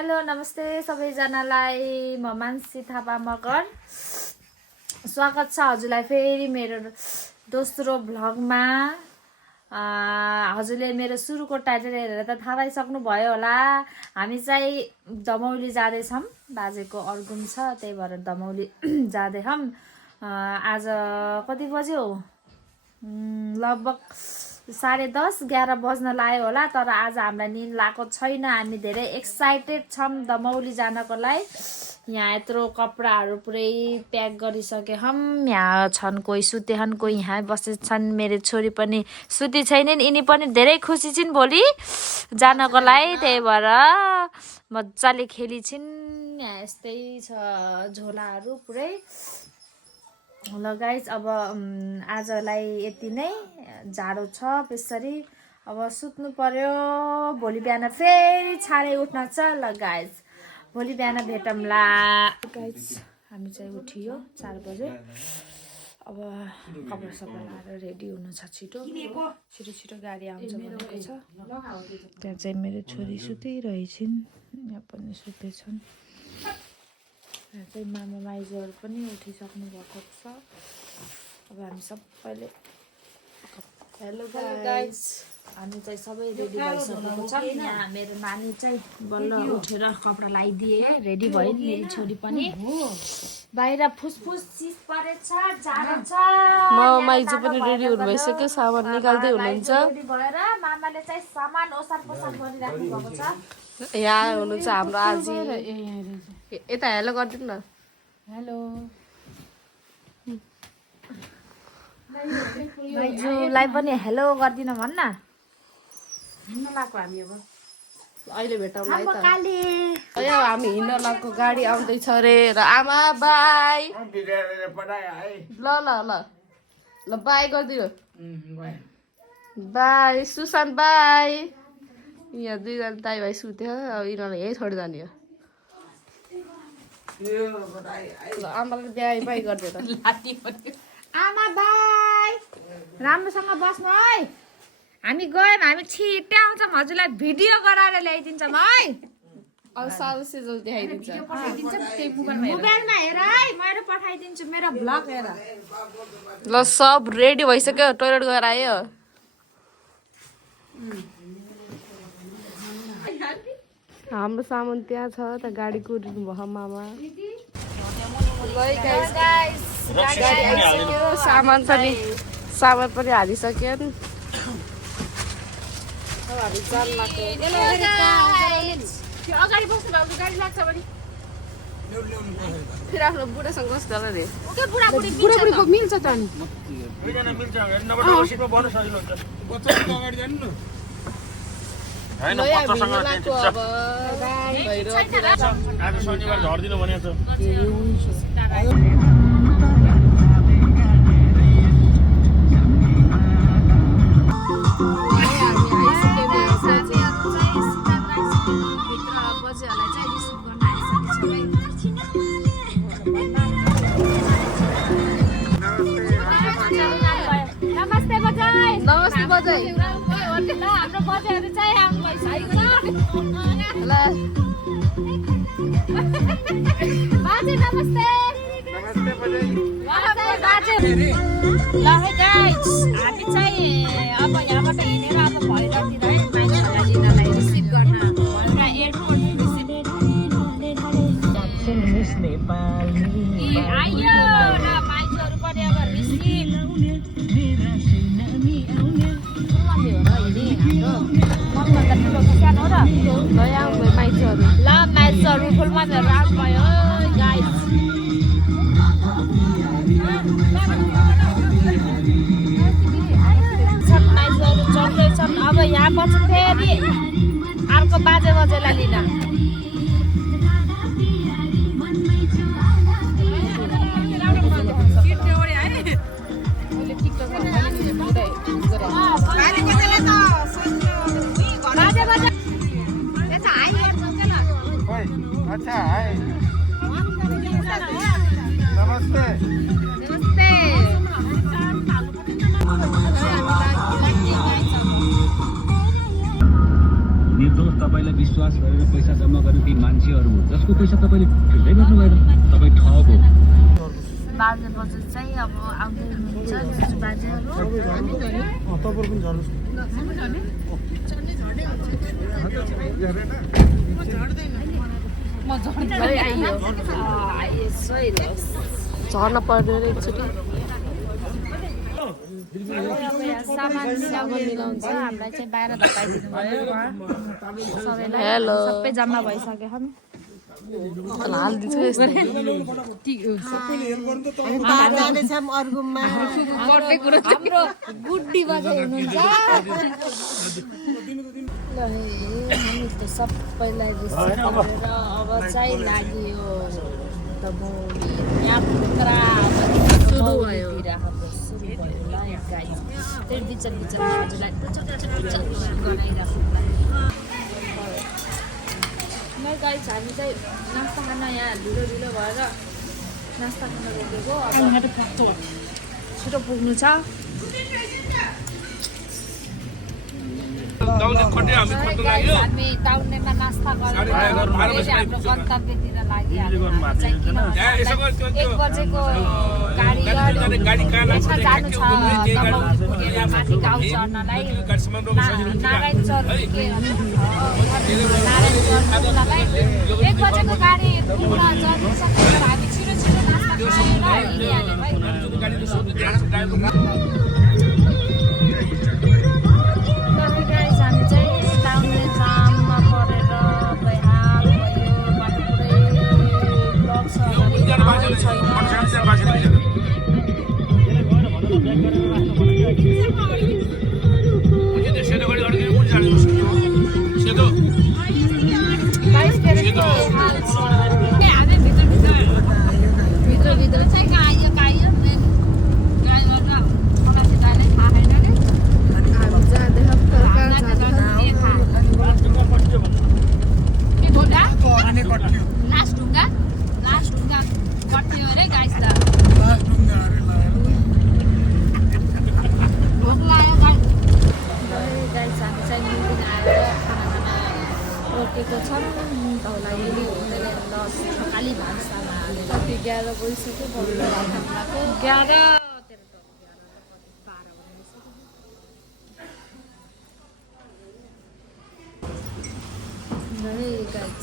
Hello नमस्ते सबैजनालाई म मानसी थापा मगर स्वागत छ हजुरलाई फेरि मेरो दोस्रो भ्लगमा हजुरले मेरो सुरुको टाइटल हेरेर त थाहा पाइसक्नु भयो होला हामी चाहिँ दमौली जाँदै छौं बाजेको अर्गुन छ त्यही भएर दमौली जाँदै छौं आज कति बज्यो लगभग 10:30-11 बज्न लाग्यो होला तर आज हामीलाई नींद लागेको छैन हामी धेरै एक्साइटेड छौं दमौली जानको लागि यहाँ यत्रो कपडाहरू पुरै प्याक गरिसके हम यहाँ छन् कोही सुते छन् कोही यहाँ बसे छन् मेरो छोरी पनि सुती छैनन् यिनी पनि धेरै खुसी छिन् भोलि जानको लागि त्यही भएर मज्जाले खेली छिन् यहाँ यस्तै छ झोलाहरू पुरै ल गाइज अब आजलाई यति नै जाडो छ त्यसरी अब सुत्नु पर्यो भोलि बिहान फेरि छाडै उठ्न छ ल गाइज भोलि बिहान भेटौँला गाइज हामी चाहिँ उठियो 4 बजे अब कपडा सपडा लाएर रेडी हुनु छ छिटो छिटो गाडी आउँछ भनेको छ त्यहाँ चाहिँ मेरो छोरी सुतिरहेछिन् यहाँ पनि सुतेछन् यहाँ चाहिँ मामा माइजूहरू पनि उठिसक्नु भएको छ अब हामी सबैले हेलो गाइज हामी चाहिँ सबै रेडी भइसकेको छौँ यहाँ मेरो नानी चाहिँ बल्ल उठेर कपडा लगाइदिए रेडी भयो मेरी छोरी पनि बाहिर फुसफुस चिज परेछ जाडो छ म माइजू पनि रेडी हुनु भइसक्यो सामान निकाल्दै हुनुहुन्छ रेडी भएर मामाले चाहिँ सामान ओसार पोसार गरिराख्नु भएको छ यहाँ हुनुहुन्छ हाम्रो आजी यता हेलो गरिदिनु न हेलो माइजूलाई पनि हेलो गरिदिन भन्न हिँड्न लाग्यो हामी अब अहिले भेटौँला है त काली यो हामी हिँड्न लागेको गाडी आउँदैछ रे र आमा बाई ल ल ल ल बाई गरिदिनु बाई सुशान्त बाई यहाँ 2 जना दाइ भाइ सुत्यो अब यिनीहरूलाई यही छोड जाने हो ल आमालाई बाई बाई गरिदिएर आमा बाई राम्रोसँग बस्नु है हामी गयौँ हामी छिट्टै आउँछौँ हजुरलाई भिडियो गराएर ल्याइदिन्छौँ है अब साल सिजल देखाइदिन्छ मोबाइलमा हेर है मैले पठाइदिन्छु मेरो भ्लग हेर ल सब रेडी भइसक्यो टोइलेट गएर आयो हाम्रो सामान त्यहाँ छ त गाडी कुरिनु भयो मामा गाडी आइसक्यो सामान पनि हालिसक्यो अगाडि बस्नु भएको गाडी लाग्छ भने फेरि आफ्नो बुढासँग कस्तो होला रे बुढाबुढीको मिल्छ त नि शनिबार झर्दिनु भनेको छ नमस्ते बजाई हाम्रो बजारहरू चाहिँ आउनु भइसकेको छ ल बाजे नमस्ते नमस्ते बाजे ल है गाइस हामी चाहिँ अब यहाँबाट हिँडेर अब भैरवतिर है मान्छेहरूलाई लिनलाई रिसिभ गर्न एउटा एयरपोर्ट आइयो र मान्छेहरू पनि अब रिसिभ नयाँ माइतीहरू ल म्याचहरू फुलमानहरू आउनुभयो गाइस माइतीहरू चढ्दैछन् अब यहाँ पछि फेरि अर्को बाजे बजेलाई लिन अच्छा हाय नमस्ते नमस्ते निर्दोष तपाईलाई विश्वास विश्वास गरेर पैसा जम्मा गर्ने ती मान्छेहरू हुन् जसको पैसा तपाईँले फिर्तै गर्नु भएन। तपाईँ ठग हो। बाजे बजु चाहिँ अब आउँदै हुनुहुन्छ बाजेहरू झर्न पर्ने रे एकचोटि। सामान मिलाउनुहुन्छ हामीलाई चाहिँ बाहिर धपाइदिनु भयो सबैलाई हेलो। सबै जम्मा भइसक्यो हम हालिदिन्छु यस्तो। हाम्रो गुड्डी बजाइ हुनुहुन्छ हामी त सबैलाई रिसिभ गरेर अब चाहिँ लाग्यो दमौली यात्रा सुरु भयो सुरु भयो ल गाइस त्यही बिचन बिचनमा हजुरलाई गराइराख्नु गाइस हामी चाहिँ नास्ता खान यहाँ ढिलो भएर नास्ता खान रोकेको अब छिटो पुग्नु छ हामी टाउनेमा नास्ता गरेर हाम्रो गन्तव्यतिर लागिहाल्यौँ। एक बजेको गाडी जानु छ दमौली पुगेर माथि गाउँ चढ्नलाई नारायण चौर नारायणलाई 1 बजेको गाडी पुग्न चढिसकेर हामी छिटो नास्ता खाएर हिँडिहाल्यौँ है।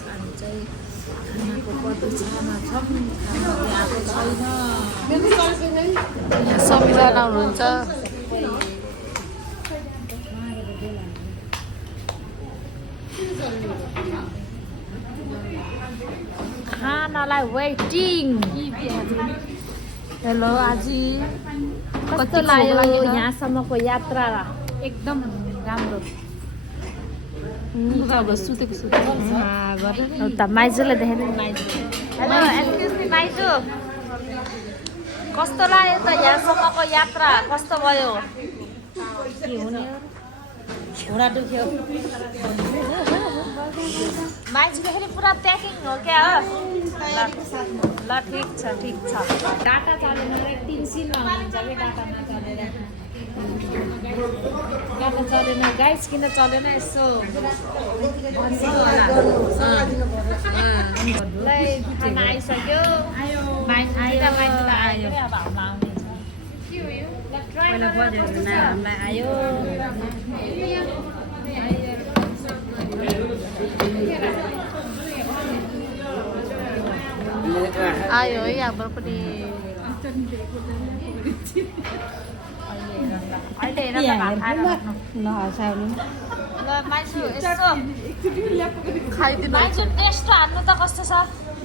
हामी चाहिँ खानाको प्रतीक्षामा छौँ। खाना आएको छैन। यहाँ सबैजना हुनुहुन्छ। खानालाई वेटिङ। हेलो आजी, कस्तो लाग्यो यहाँसम्मको यात्रा? एकदम राम्रो। उता माइजूलाई देखेन माइजू। हेलो एक्सक्युज मी माइजू, कस्तो लाग्यो त यहाँसम्मको यात्रा? कस्तो भयो? के हुने घोडा दुख्यो माइजूले पुरा प्याकिङ हो क्या हो? ल ठिक छ डाटा चलेन रे, टिन्सिनमा हुनुहुन्छ कि डाटा नचलेर। डाटा चलेन गाइस, किन चलेन यसो खाना आइसक्यो। आयो अब हामीलाई आयो। आयो है हाम्रो पनि। अहिले हेर त भात खाएर नहसाउनु। ल माइजू यसो खाइदिनु। माइजू टेस्ट हान्नु त कस्तो छ?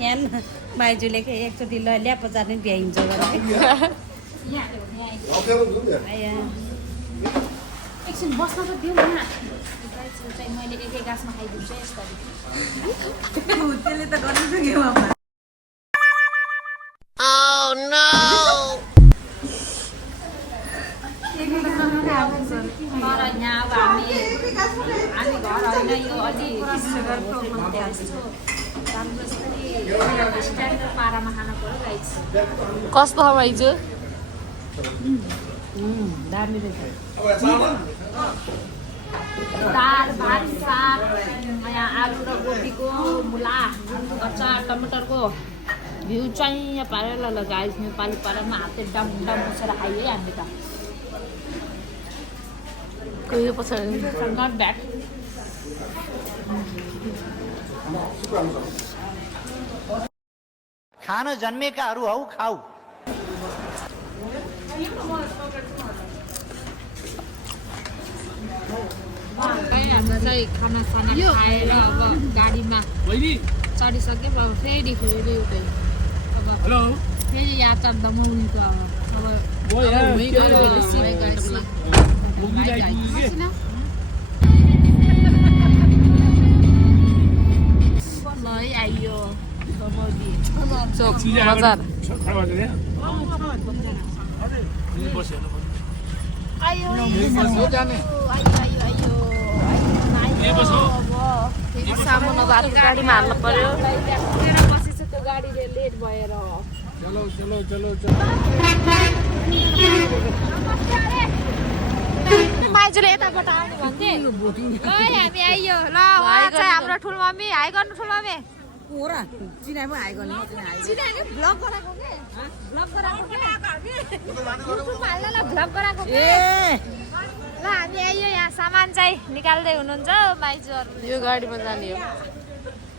यहाँ माइजूले एकचोटि ल्याप जाने भ्याइन्छ एकछिन बस्न त दिउँ न। चाहिँ मैले एकै गाँसमा खाइदिन्छु यसपालि। त्यसले त गर्नु सक्यो। तर यहाँ अब हामी घर होइन, यो अलि राम्रो स्ट्यान्डर्ड पारामा खानु पऱ्यो गाइस। कस्तो हो माइजू? दामी रहेछ। दाल भात साग यहाँ आलु र गोपीको मुला अचार टमाटरको भ्यू चाहिँ यहाँ पारेर ल गाइस नेपाली पारामा हातले डम डम मुछेर खाइए हामी त कोही पछाडि नट ब्याड खान जन्मेकाहरू हौ खाऊ हाम्रो चाहिँ खानासाना खाएर अब गाडीमा चढिसक्यो अब फेरि उतै अब फेरि यात्रा दमाउनेको अब आइयो चोक बजार सामुन गाडीमा हाल्नु पर्यो बसेछ त्यो गाडीले लेट भएर माइजूले यताबाट आउनु भन्थे हामी आइयो ल उहाँ चाहिँ हाम्रो ठुलो मम्मी हाई गर्नु ठुलो मम्मी ल हामी आइयो यहाँ सामान चाहिँ निकाल्दै हुनुहुन्छ माइजूहरू यो गाडीमा जाने हो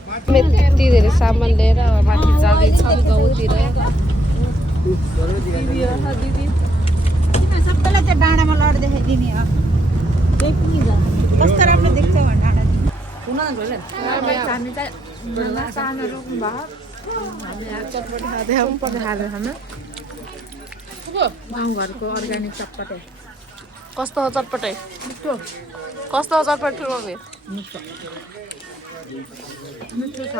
यति धेरै सामान लिएर माथि जाँदैछौँ गाउँतिर सबैलाई त्यो डाँडामा लड देखाइदिने हो कस्तो राम्रो देख्छ डाँडा हामी चाहिँ सानो रोक्नु भयो हामी चटपटी खाँदै खाँदै खानु गाउँघरको अर्ग्यानिक चटपटे कस्तो हो चटपटे कस्तो हो चटपटे ठुलो मम्मी मिठो छ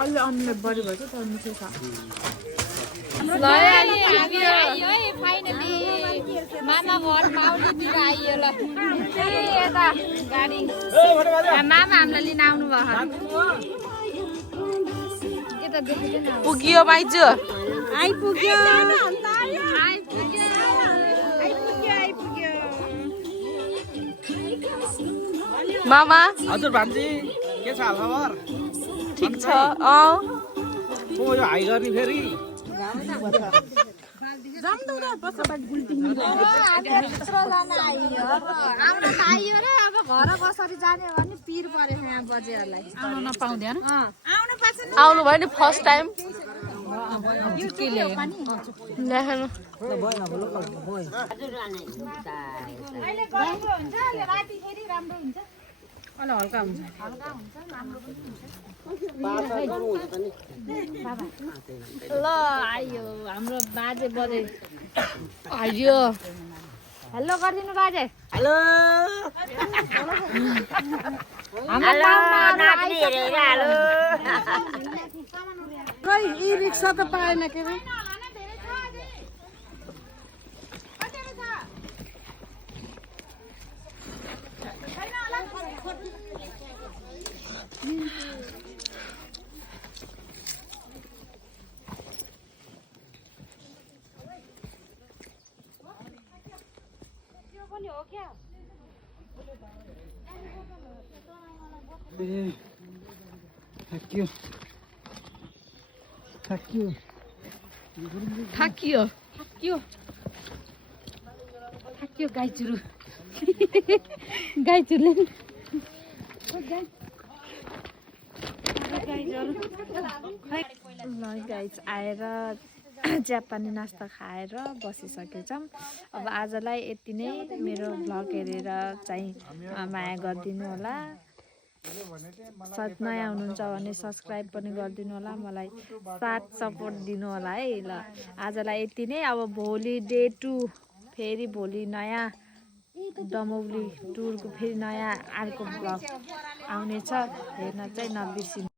अहिले अनुले बढी भएछ तर मिठो छ मामा घर माउलीतिर आइयो ल यता गाडी मामा हामीलाई लिन आउनु भयो यता देखिँदैन पुग्यो माइजू आइपुग्यो मामा हजुर भान्जी के छ हालखबर ठिक छ को यो हाई गर्ने फेरि आइयो र अब घर कसरी जाने भने पिर पर्यो यहाँ बजेहरूलाई आउन नपाउँदैन आउनु भयो नि फर्स्ट टाइम ल्याएन हल्का हुन्छ ल आइयो हाम्रो बाजे बजे आइयो हेलो गरिदिनु बाजे हेलो खै ई रिक्सा त पाएन के रे थाकियो गाईचुरु गाईचुरुले गाइज आएर जापानी नास्ता खाएर बसिसकेछौँ अब आजलाई यति नै मेरो भ्लग हेरेर चाहिँ माया गरिदिनु होला नयाँ हुनुहुन्छ भने सब्सक्राइब पनि गरिदिनु होला मलाई साथ सपोर्ट दिनु होला है ल आजलाई यति नै अब भोलि डे 2 फेरि भोलि नयाँ दमौली टुरको फेरि नयाँ अर्को भ्लग आउनेछ हेर्न चाहिँ नबिर्सिनु